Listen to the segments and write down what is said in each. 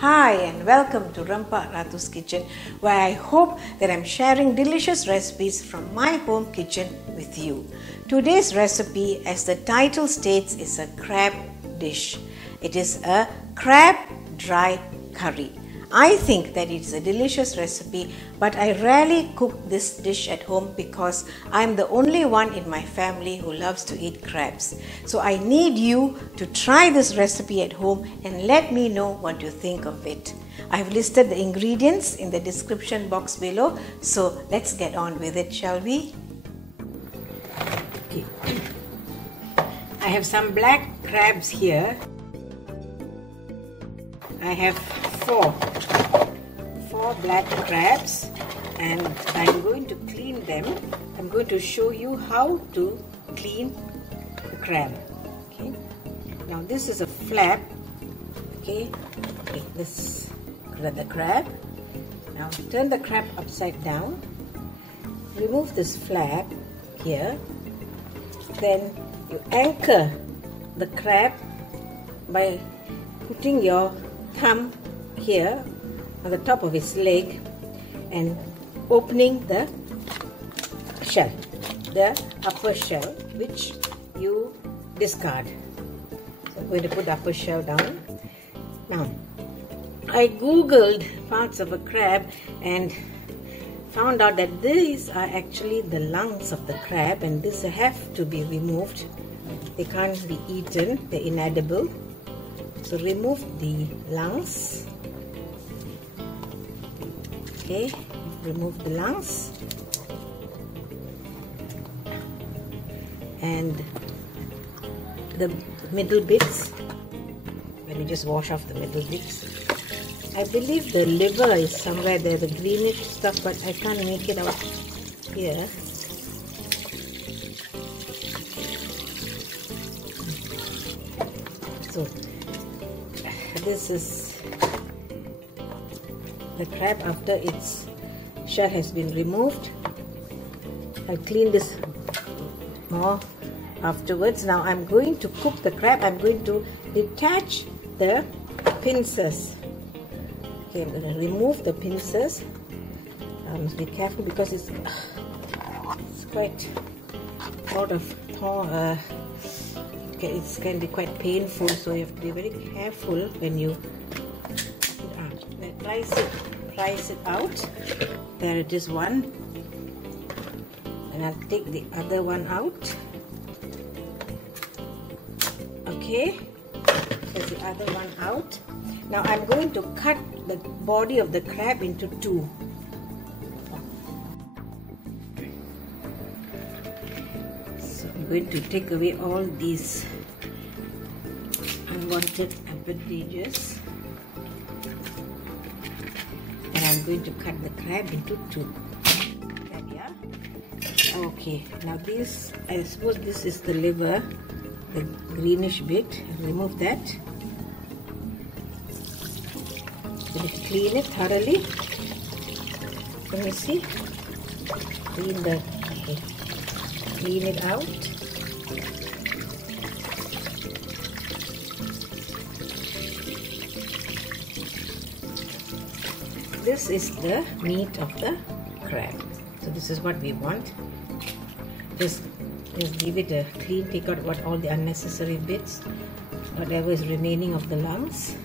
Hi and welcome to Rempah Ratus Kitchen, where I hope that I'm sharing delicious recipes from my home kitchen with you. Today's recipe, as the title states, is a crab dish. It is a crab dry curry. I think that it's a delicious recipe, but I rarely cook this dish at home because I'm the only one in my family who loves to eat crabs. So I need you to try this recipe at home and let me know what you think of it. I've listed the ingredients in the description box below, so let's get on with it, shall we? Okay. I have some black crabs here. I have four black crabs, and I'm going to clean them. I'm going to show you how to clean the crab. Okay. Now this is a flap. Okay. This is the crab. Now turn the crab upside down. Remove this flap here. Then you anchor the crab by putting your thumb here on the top of its leg and opening the shell, the upper shell, which you discard. So I'm going to put the upper shell down. Now, I googled parts of a crab and found out that these are actually the lungs of the crab, and these have to be removed. They can't be eaten, they're inedible. So remove the lungs. Okay, remove the lungs. And the middle bits. Let me just wash off the middle bits. I believe the liver is somewhere there, the greenish stuff, but I can't make it out here. So this is the crab after its shell has been removed. I'll clean this more afterwards. Now I'm going to cook the crab. I'm going to detach the pincers. Okay, I'm going to remove the pincers. I must be careful because it's quite a lot of thorn. It can be quite painful, so you have to be very careful when you price it out. There it is, one, and I'll take the other one out. Okay, there's the other one out. Now I'm going to cut the body of the crab into two. So I'm going to take away all these unwanted appendages. And I'm going to cut the crab into two. Yeah. Okay, now this, I suppose this is the liver, the greenish bit. Remove that. Clean it thoroughly. Let me see. Clean it out. This is the meat of the crab. So this is what we want. Just give it a clean, take out all the unnecessary bits, whatever is remaining of the lungs.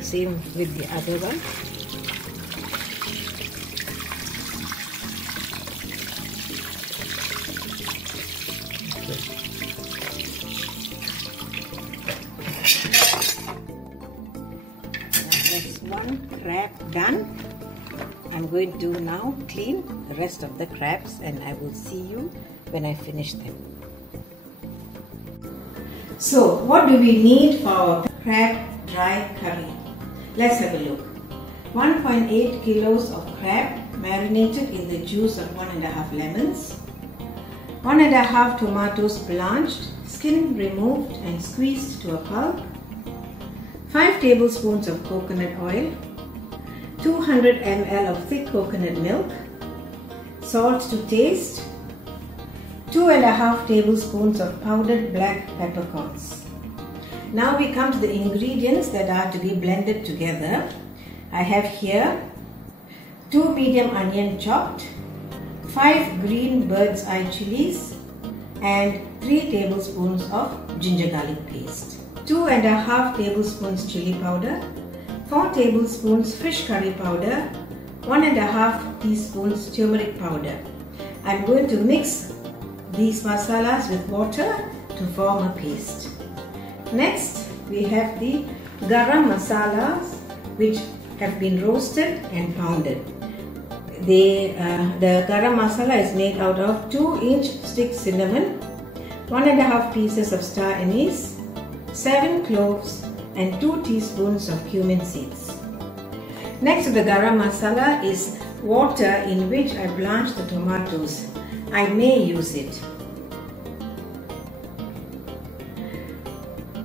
Same with the other one. One crab done. I'm going to now clean the rest of the crabs, and I will see you when I finish them. So what do we need for our crab dry curry? Let's have a look. 1.8 kilos of crab marinated in the juice of 1.5 lemons, 1.5 tomatoes blanched, skin removed and squeezed to a pulp, 5 tablespoons of coconut oil, 200 ml of thick coconut milk, salt to taste, 2.5 tablespoons of powdered black peppercorns. Now we come to the ingredients that are to be blended together. I have here 2 medium onion chopped, 5 green bird's eye chilies, and 3 tablespoons of ginger garlic paste, 2.5 tablespoons chili powder, 4 tablespoons fish curry powder, 1.5 teaspoons turmeric powder. I'm going to mix these masalas with water to form a paste. Next, we have the garam masalas, which have been roasted and pounded. The garam masala is made out of 2-inch stick cinnamon, 1.5 pieces of star anise, 7 cloves, and 2 teaspoons of cumin seeds. Next to the garam masala is water in which I blanched the tomatoes. I may use it.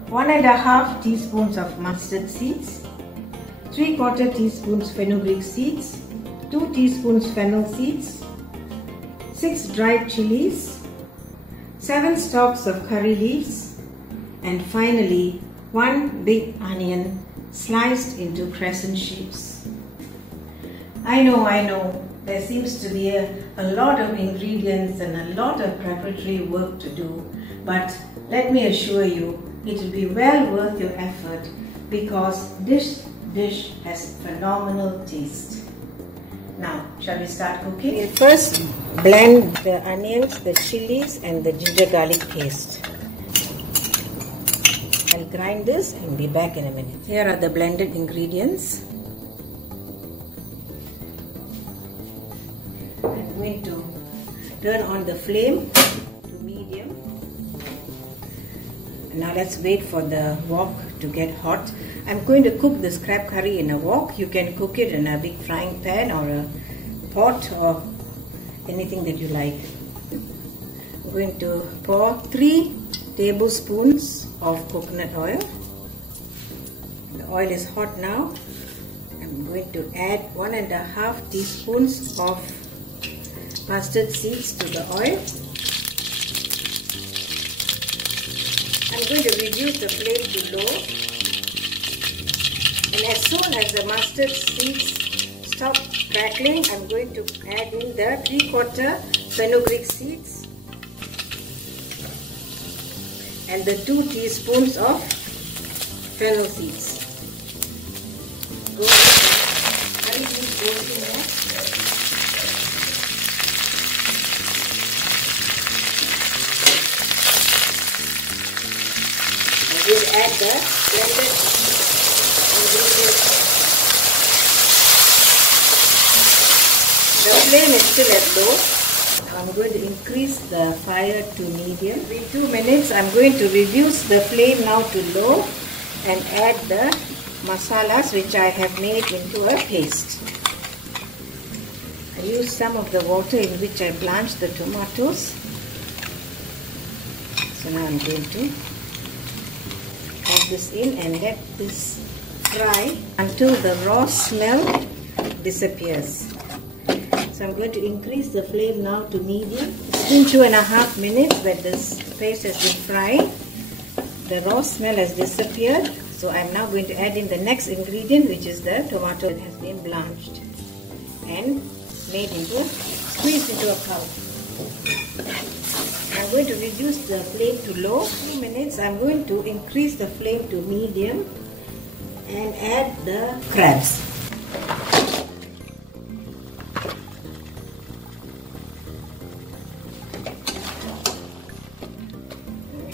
1.5 teaspoons of mustard seeds, 3/4 teaspoons fenugreek seeds, 2 teaspoons fennel seeds, 6 dried chilies, 7 stalks of curry leaves, and finally 1 big onion sliced into crescent shapes. I know, there seems to be a lot of ingredients and a lot of preparatory work to do, but let me assure you, it will be well worth your effort because this dish has phenomenal taste. Now, shall we start cooking? We'll first blend the onions, the chilies, and the ginger garlic paste. I'll grind this and be back in a minute. Here are the blended ingredients. I'm going to turn on the flame to medium. Now let's wait for the wok to get hot. I'm going to cook this crab curry in a wok. You can cook it in a big frying pan or a pot or anything that you like. I'm going to pour 3 tablespoons of coconut oil. The oil is hot now. I'm going to add 1.5 teaspoons of mustard seeds to the oil. I'm going to reduce the flame to low, and as soon as the mustard seeds stop crackling, I'm going to add in the 3/4 fenugreek seeds and the 2 teaspoons of fennel seeds. Go curry leaves goes in there. We'll add the blended ingredients. The flame is still at low. Now I'm going to increase the fire to medium. In 2 minutes, I'm going to reduce the flame now to low and add the masalas which I have made into a paste. I use some of the water in which I blanched the tomatoes. So now I'm going to add this in and let this fry until the raw smell disappears. So I'm going to increase the flame now to medium. It's been 2.5 minutes that this paste has been frying. The raw smell has disappeared. So I'm now going to add in the next ingredient, which is the tomato that has been blanched and squeezed into a pulp. I'm going to reduce the flame to low. 2 minutes, I'm going to increase the flame to medium and add the crabs.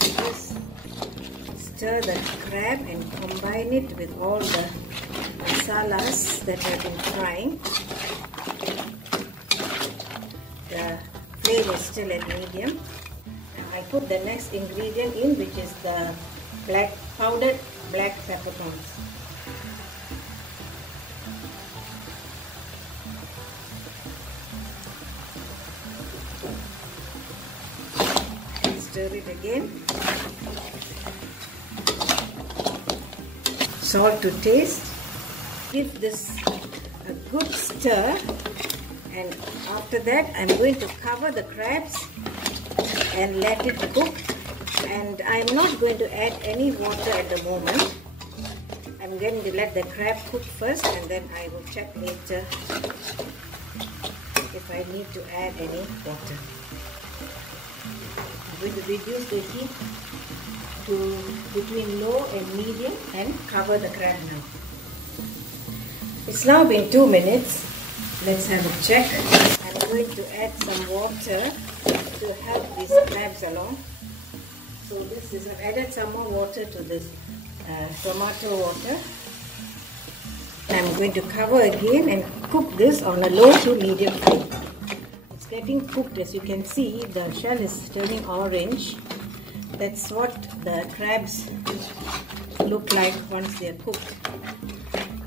Just stir the crab and combine it with all the masalas that have been frying. The flame is still at medium. I put the next ingredient in, which is the powdered black peppercorns. Stir it again. Salt to taste. Give this a good stir, and after that I'm going to cover the crabs and let it cook And I'm not going to add any water at the moment. I'm going to let the crab cook first, and then I will check later if I need to add any water. I'm going to reduce the heat to between low and medium and cover the crab now. It's now been 2 minutes. Let's have a check. I'm going to add some water to help these crabs along. So this is, I've added some more water to this tomato water. I'm going to cover again and cook this on a low to medium flame. It's getting cooked. As you can see, the shell is turning orange. That's what the crabs look like once they're cooked.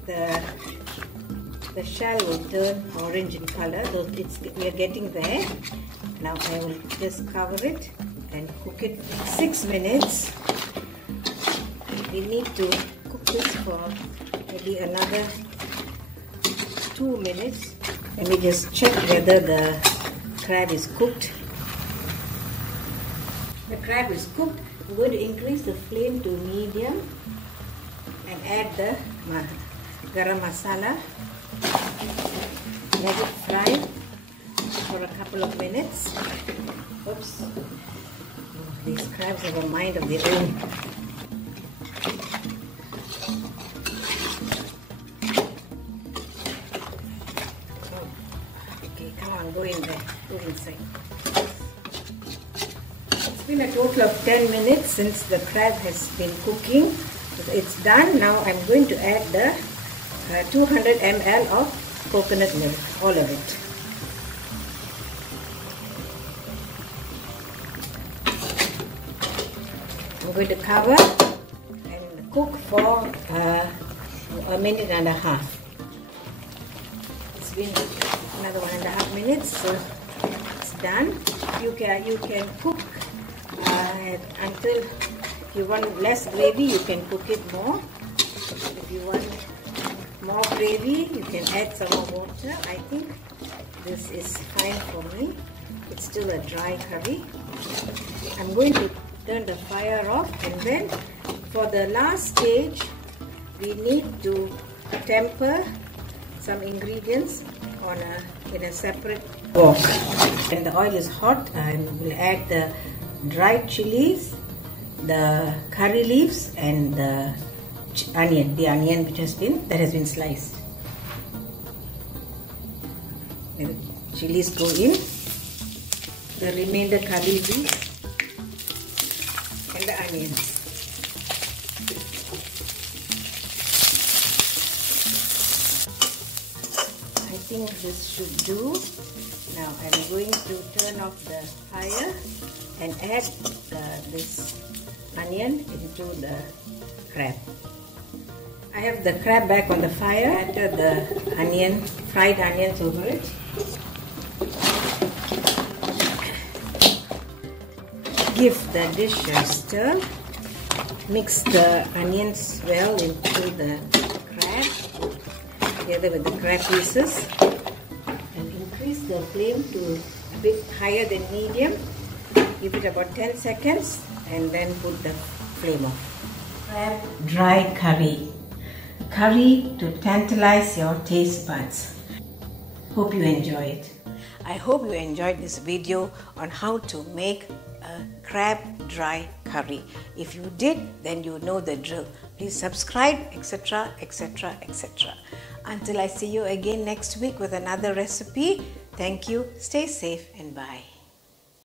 The shell will turn orange in color. So we are getting there. Now I will just cover it and cook it 6 minutes. We need to cook this for maybe another 2 minutes. Let me just check whether the crab is cooked. The crab is cooked. I'm going to increase the flame to medium and add the garam masala. Let it fry for a couple of minutes. Oops. These crabs have a mind of their own. Okay, come on, go in there. Go inside. It's been a total of 10 minutes since the crab has been cooking. It's done. Now I'm going to add the 200 ml of coconut milk, all of it. I'm going to cover and cook for a minute and a half. It's been another 1.5 minutes, so it's done. You can cook until you want less gravy, you can cook it more. If you want more gravy, you can add some more water. I think this is fine for me. It's still a dry curry. I'm going to turn the fire off, and then for the last stage we need to temper some ingredients in a separate wok. When the oil is hot, I will add the dried chilies, the curry leaves, and the onion which has been sliced. The chilies go in, the remainder curry leaves, and the onions. I think this should do. Now I'm going to turn off the fire and add this onion into the crab. I have the crab back on the fire. Add the fried onions over it. Give the dish a stir. Mix the onions well into the crab together with the crab pieces, and increase the flame to a bit higher than medium. Give it about 10 seconds and then put the flame off. Crab dry curry. Curry to tantalize your taste buds. Hope you enjoy it. I hope you enjoyed this video on how to make a crab dry curry. If you did, then you know the drill. Please subscribe, etc, etc, etc. Until I see you again next week with another recipe, thank you, stay safe, and bye.